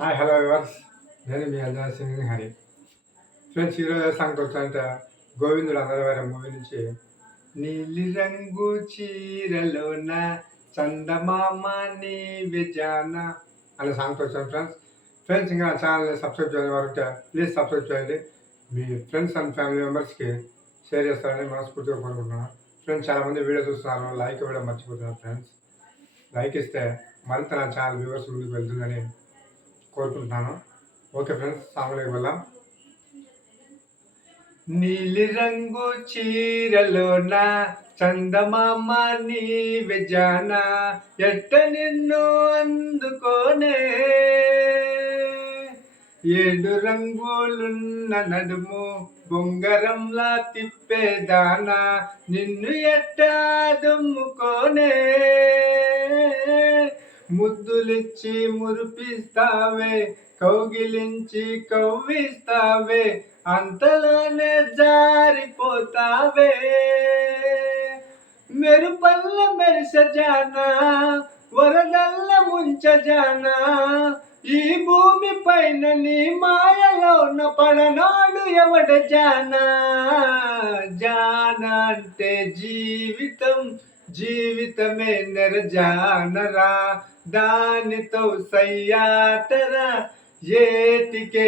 Hi hello viewers, నేను మీ Anjana Singh Hari. Friends, ఈరోజు song వచ్చానంటే గోవిందుడు అందరవారి మూవీ నుంచి నీలిరంగు చీరలోన చందమామ నీవే జాన అనే సాంగ్తో వచ్చాను. ఫ్రెండ్స్ ఇంకా నా ఛానల్ని సబ్స్క్రైబ్ చేయని వారు ప్లీజ్ సబ్స్క్రైబ్ చేయండి. మీ ఫ్రెండ్స్ అండ్ ఫ్యామిలీ మెంబర్స్కి షేర్ చేస్తారని మనస్ఫూర్తిగా కోరుకుంటున్నాను. ఫ్రెండ్స్, చాలామంది వీడియో చూస్తున్నారు, లైక్ ఇవ్వడం మర్చిపోతున్నారు. ఫ్రెండ్స్, లైక్ ఇస్తే మరింత నా ఛానల్ వ్యూవర్స్ ముందుకు వెళ్తుందని కోరుకుంటున్నాను. ఓకే ఫ్రెండ్స్, సాంగ్లోకి వెళ్దాం. నీలిరంగు చీరలోన చందమామ నీవే జాన ఎట్ట నిన్ను అందుకోనే, ఏడు రంగులున్న నడుము బొంగరంలా తిప్పేదానా నిన్ను ఎట్ట దుమ్ముకోనే, ముద్దులిచ్చి మురిపిస్తావే కౌగిలించి కవ్విస్తావే అంతలోనే జారిపోతావే, మెరుపల్ల మెరిసజానా వరదల్ల ముంచజానా ఈ భూమి పైన నీ మాయలోన పడనాడు ఎవడ జానా, జానా అంటే జీవితం, జీవితమే నెరజానరా దానితో సయ్యాటరా ఏటికే